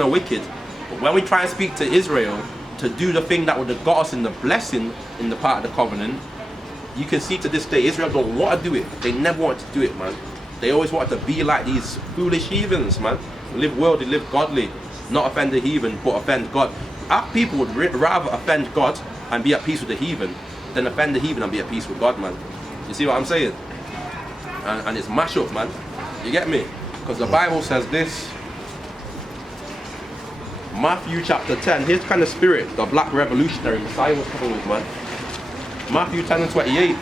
are wicked. But when we try and speak to Israel to do the thing that would have got us in the blessing in the part of the covenant, you can see to this day Israel don't want to do it. They never wanted to do it, man. They always wanted to be like these foolish heathens, man. Live worldly, live godly, not offend the heathen, but offend God. Our people would rather offend God and be at peace with the heathen than offend the heathen and be at peace with God, man. You see what I'm saying? And it's mash up, man. You get me? Because the Bible says this. Matthew chapter 10. Here's the kind of spirit the black revolutionary Messiah was coming with, man. Matthew 10 and 28.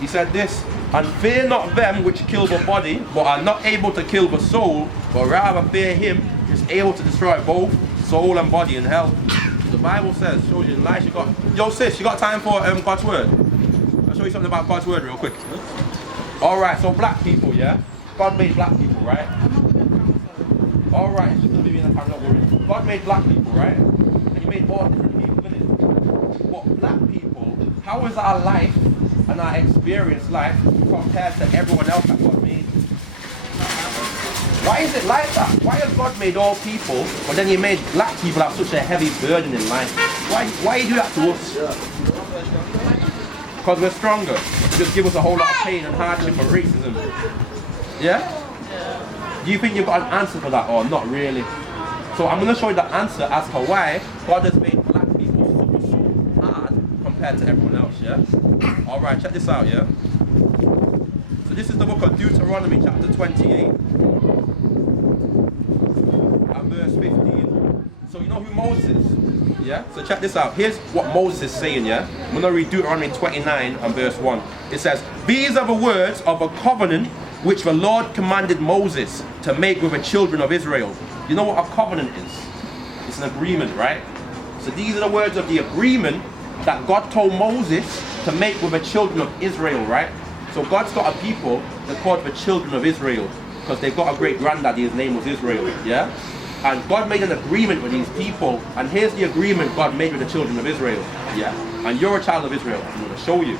He said this. And fear not them which kill the body, but are not able to kill the soul, but rather fear him who is able to destroy both soul and body in hell. The Bible says, shows you in life you got. Yo sis, you got time for God's word? I'll show you something about God's word real quick. Alright, so black people, yeah? God made black people, right? Alright, God made black people, right? And he made all different people, innit? But black people, how is our life and our experience life compared to everyone else that God made? Why is it like that? Why has God made all people, but then he made black people have such a heavy burden in life? Why you do that to us? Because we're stronger. Just give us a whole lot of pain and hardship and racism. Yeah? Do you think you've got an answer for that or not really? So I'm going to show you the answer as to why God has made black people suffer so hard compared to everyone else, yeah? Alright, check this out, yeah? So this is the book of Deuteronomy chapter 28 and verse 15. So you know who Moses is? Yeah? So check this out. Here's what Moses is saying, yeah? I'm going to read Deuteronomy 29 and verse 1. It says, these are the words of a covenant which the Lord commanded Moses to make with the children of Israel. You know what a covenant is? It's an agreement, right? So these are the words of the agreement that God told Moses to make with the children of Israel, right? So God's got a people that are called the children of Israel because they've got a great granddaddy, his name was Israel, yeah? And God made an agreement with these people, and here's the agreement God made with the children of Israel, yeah? And you're a child of Israel, I'm going to show you.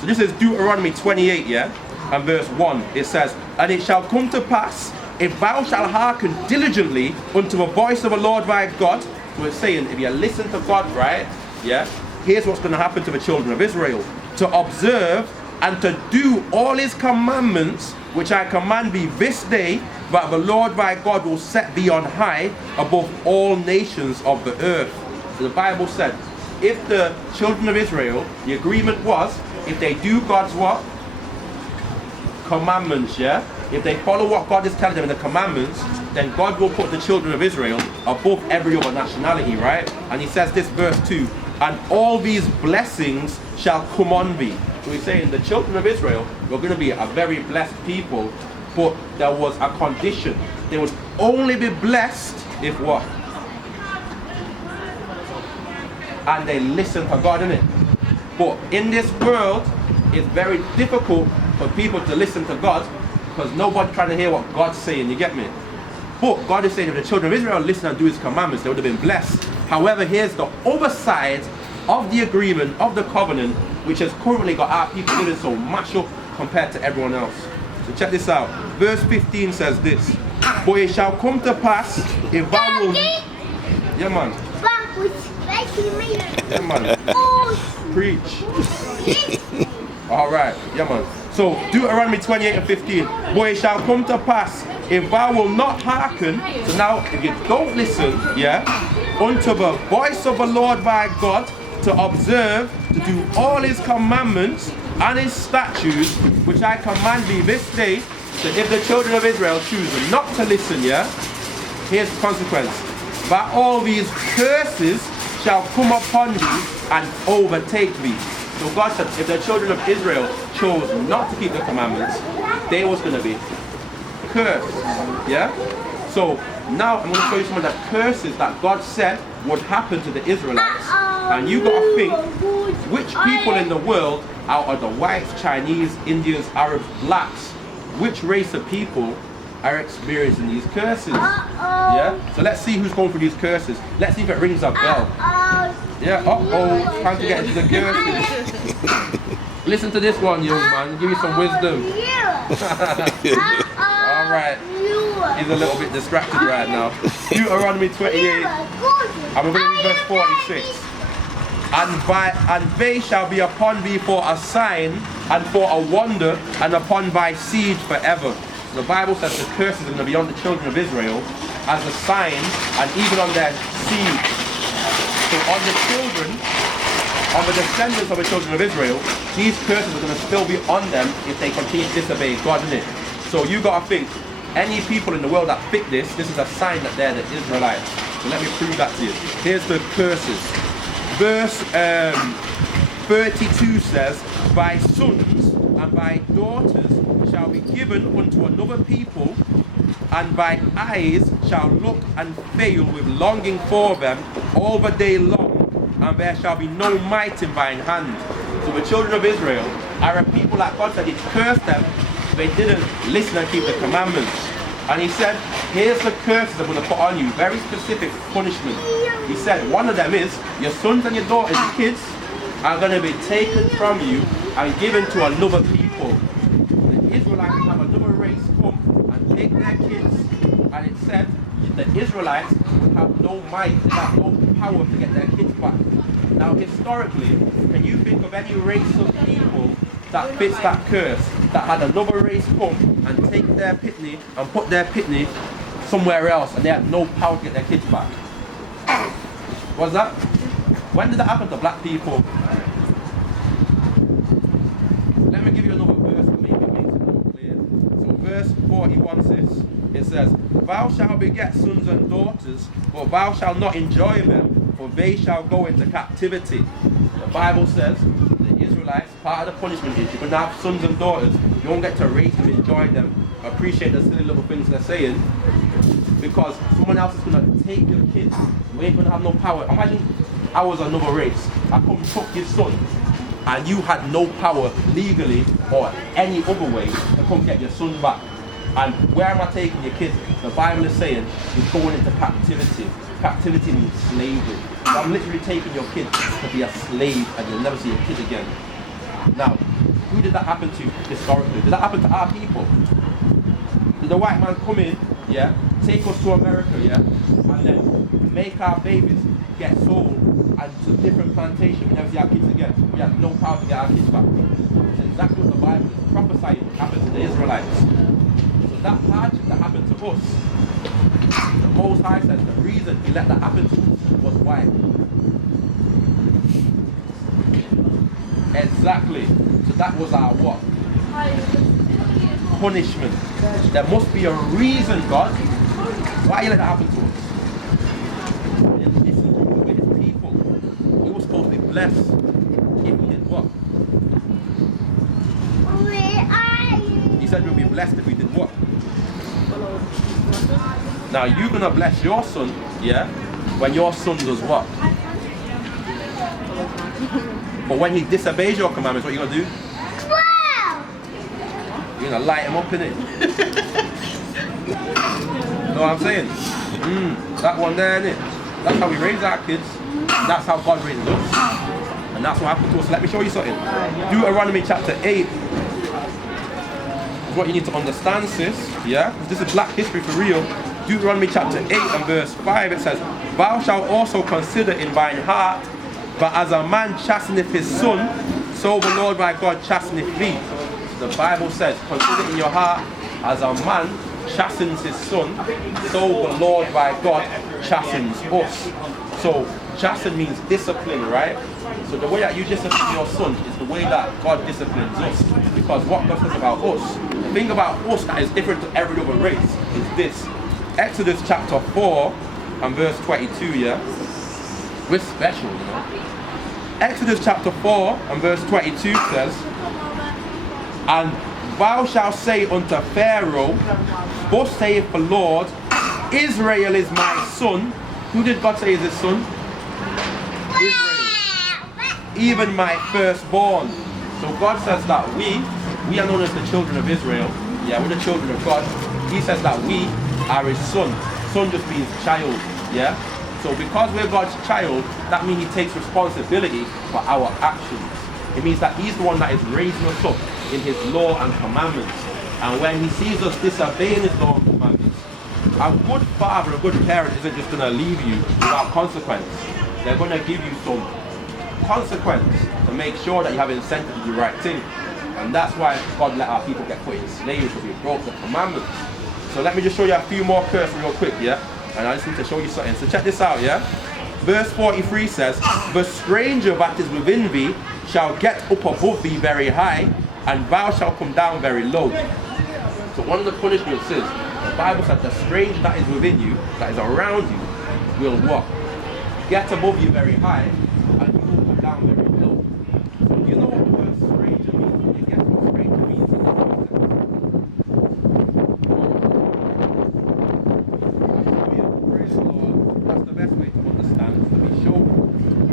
So this is Deuteronomy 28, yeah? And verse 1, it says, and it shall come to pass, if thou shalt hearken diligently unto the voice of the Lord thy God. So it's saying, if you listen to God, right, yeah, here's what's going to happen to the children of Israel. To observe and to do all his commandments, which I command thee this day, that the Lord thy God will set thee on high above all nations of the earth. So the Bible said, if the children of Israel, the agreement was, if they do God's what? Commandments, yeah? If they follow what God is telling them in the commandments, then God will put the children of Israel above every other nationality, right? And he says this, verse 2, and all these blessings shall come on thee. So he's saying the children of Israel were going to be a very blessed people, but there was a condition. They would only be blessed if what? And they listen to God, innit? But in this world, it's very difficult for people to listen to God because nobody's trying to hear what God's saying, you get me? But God is saying if the children of Israel listen and do his commandments, they would have been blessed. However, here's the other side of the agreement, of the covenant, which has currently got our people living so much up compared to everyone else. So check this out. Verse 15 says this, but it shall come to pass if thou will... Yeah, man. Yeah, man. Preach. Alright, yeah, man. So, Deuteronomy 28 and 15. But it shall come to pass, if thou will not hearken, so now, if you don't listen, yeah, unto the voice of the Lord thy God, to observe, to do all his commandments and his statutes, which I command thee this day, that if the children of Israel choose not to listen, yeah, here's the consequence. That all these curses shall come upon thee and overtake thee. So God said, if the children of Israel chose not to keep the commandments, they was going to be cursed. Yeah? So now I'm going to show you some of the curses that God said would happen to the Israelites. And you got to think, which people in the world, out of the whites, Chinese, Indians, Arabs, blacks, which race of people are experiencing these curses? Yeah? So let's see who's going through these curses. Let's see if it rings a bell. Yeah, uh-oh, time to get into the curses. Listen to this one, young man, give you some wisdom. Alright. He's a little bit distracted right now. Deuteronomy 28, and we're going to read verse 46. And they shall be upon thee for a sign, and for a wonder, and upon thy seed forever. The Bible says the curses are going to be on the children of Israel as a sign, and even on their seed. So on the children, on the descendants of the children of Israel, these curses are going to still be on them if they continue to disobey God, isn't it? So you got to think, any people in the world that fit this is a sign that they're the Israelites. So let me prove that to you. Here's the curses. Verse 32 says, thy sons and thy daughters shall be given unto another people, and thy eyes shall look and fail with longing for them all the day long, and there shall be no might in thine hand. So the children of Israel are a people that God said He'd cursed them. They didn't listen and keep the commandments. And He said, here's the curses I'm going to put on you, very specific punishment. He said, one of them is, your sons and your daughters, your kids, are going to be taken from you and given to another people. The Israelites will have another race come and take their kids, and it said, the Israelites would have no might, they have no power to get their kids back. Now historically, can you think of any race of people that fits that curse, that had another race come and take their pitney and put their pitney somewhere else, and they had no power to get their kids back? What's that? When did that happen to black people? Let me give you another verse that maybe makes it more clear. So verse 41 says, it says, thou shalt beget sons and daughters, but thou shalt not enjoy them, for they shall go into captivity. The Bible says, the Israelites, part of the punishment is you're going to have sons and daughters, you won't get to raise them, enjoy them, appreciate the silly little things they're saying, because someone else is going to take your kids. You ain't going to have no power. Imagine I was another race. I come took his son, and you had no power legally or any other way to come get your son back. And where am I taking your kids? The Bible is saying you're going into captivity. Captivity means slavery. So I'm literally taking your kids to be a slave, and you'll never see your kid again. Now, who did that happen to historically? Did that happen to our people? Did the white man come in, yeah, take us to America, yeah, and then make our babies get sold and to different plantations, we never see our kids again? We have no power to get our kids back. It's exactly what the Bible is prophesying happened to the Israelites. So that hardship that happened to us, the Most High says the reason He let that happen to us was why? Exactly. So that was our what? Punishment. There must be a reason, God, why You let that happen to us. It's with His people. We were supposed to be blessed if we did what? He said we'll be blessed if we did what? Now you're going to bless your son, yeah, when your son does what? But when he disobeys your commandments, what are you going to do? You're going to light him up, innit? Know what I'm saying? That one there, innit? That's how we raise our kids. That's how God raises us. And that's what happened to us. Let me show you something. Deuteronomy chapter 8. What you need to understand, sis, yeah? This is black history for real. Deuteronomy chapter 8 and verse 5, it says, thou shalt also consider in thine heart, but as a man chasteneth his son, so the Lord thy God chasteneth thee. So the Bible says, consider in your heart, as a man chastens his son, so the Lord thy God chastens us. So chasten means discipline, right? So the way that you discipline your son is the way that God disciplines us. Because what God says about us, the thing about us that is different to every other race is this. Exodus chapter 4 and verse 22, yeah? We're special, you know? Exodus chapter 4 and verse 22 says, and thou shalt say unto Pharaoh, thus saith the Lord, Israel is my son. Who did God say is his son? Israel. Even my firstborn. So God says that we are known as the children of Israel. Yeah, we're the children of God. He says that we are his son. Son just means child. Yeah? So because we're God's child, that means he takes responsibility for our actions. It means that he's the one that is raising us up in his law and commandments. And when he sees us disobeying his law and commandments, a good father, a good parent isn't just going to leave you without consequence. They're going to give you some consequence to make sure that you have incentive to do the right thing. And that's why God let our people get put in slavery, because we broke the commandments. So let me just show you a few more curses real quick, yeah? And I just need to show you something. So check this out, yeah? Verse 43 says, the stranger that is within thee shall get up above thee very high, and thou shalt come down very low. So one of the punishments is, the Bible said the stranger that is within you, that is around you, will what? Get above you very high, and you will come down very low. So do you know what the word stranger means? You get what stranger means in the context. Praise the Lord. That's the best way to understand, to be shown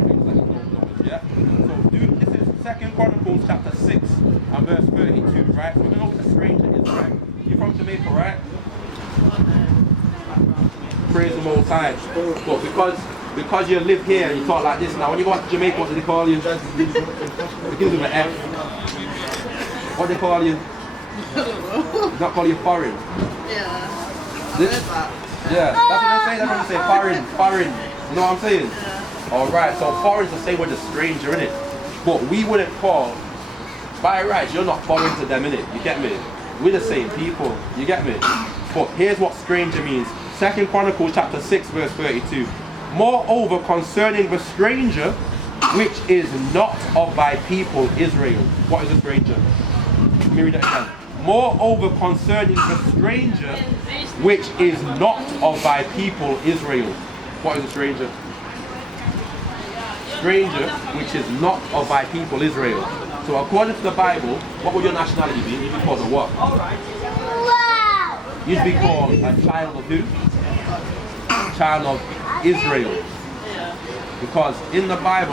things that you don't know, yeah? So this is 2 Chronicles chapter 6 and verse 32, right? So we're going to know what a stranger is, right? You're from Jamaica, right? Praise the Most High. But because you live here and you talk like this now, when you go out to Jamaica, what do they call you? It begins with an F. What do they call you? They not call you foreign. Yeah. Yeah, that's what they say. That's what they say. Foreign. You know what I'm saying? Yeah. Alright, so foreign's the same word as stranger, innit? But we wouldn't call, by rights, you're not foreign to them, innit? You get me? We're the same people. You get me? But here's what stranger means. 2 Chronicles chapter 6 verse 32. Moreover, concerning the stranger, which is not of thy people Israel. What is a stranger? Let me read that again. Moreover, concerning the stranger, which is not of thy people Israel. What is a stranger? Stranger, which is not of thy people Israel. So according to the Bible, what would your nationality be? You'd be called a what? You'd be called a child of who? Child of Israel. Because in the Bible,